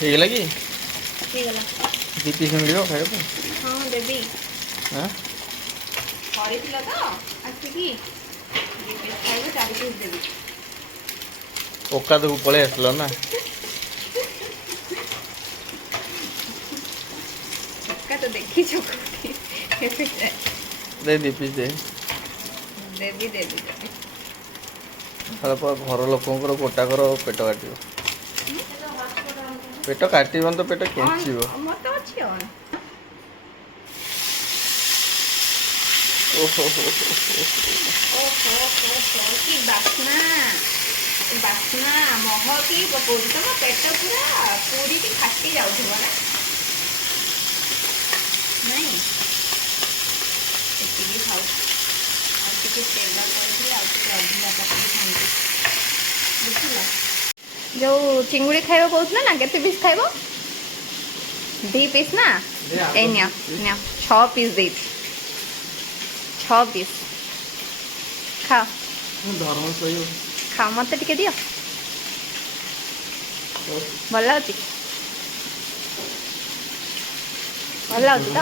ହେଇଗଲା କି? ହେଇଗଲା। ଦି ପିସ୍ ମିଳିବ ଖାଇବା ହଁ ଦେବି। ପାଇଁ? କରିଥିଲ ତ ଆସିକି 2 ପିସ୍ ଖାଇବେ 4 ପିସ୍ ଦେବି। ଓକାଦକୁ ପଳେଇ ଆସିଲ ନା। ଓକାତ ଦେଖିଛ କୋଉଠି କେବେ ଦେ 2 ପିସ୍ ଦେ। ଦେବି ଦେବି ଦେବି। ଘର ଲୋକଙ୍କର ଗୋଟାକର ପେଟ କାଟିବ। ପେଟ କାଟିବନି ତ ପେଟ କେଞ୍ଚିବ। ମୋର ତ ଅଛି ଅନ୍। ଓହୋ କି ବାସ୍ନା ବାସ୍ନା ମହକି ପକଉଛି। ତମ ପେଟ ପୁରା ପୁରିକି ଫାଟି ଯାଉଥିବ ନା ନାଇଁ? ଏତିକି ଖାଉଛି ଆଉ ଟିକେ ତେଲ କରିଥିଲେ ଆଉ ଟିକେ ଅଧିକା ପକେଇଥାନ୍ତି ବୁଝିଲ। ଯୋଉ ଚିଙ୍ଗୁଡ଼ି ଖାଇବ କହୁଥିଲ ନା କେତେ ପିସ୍ ଖାଇବ? 2 ପିସ୍ ନା ଏଇ ନିଅ ନିଅ 6 ପିସ୍ ଦେଇଛି। 6 ପିସ୍ ଖାଅ ଧର୍ମ ସହିବ। ଖାଅ ମତେ ଟିକେ ଦିଅ। ଭଲ ଲାଗୁଛି? ଭଲ ଲାଗୁଛି ତ?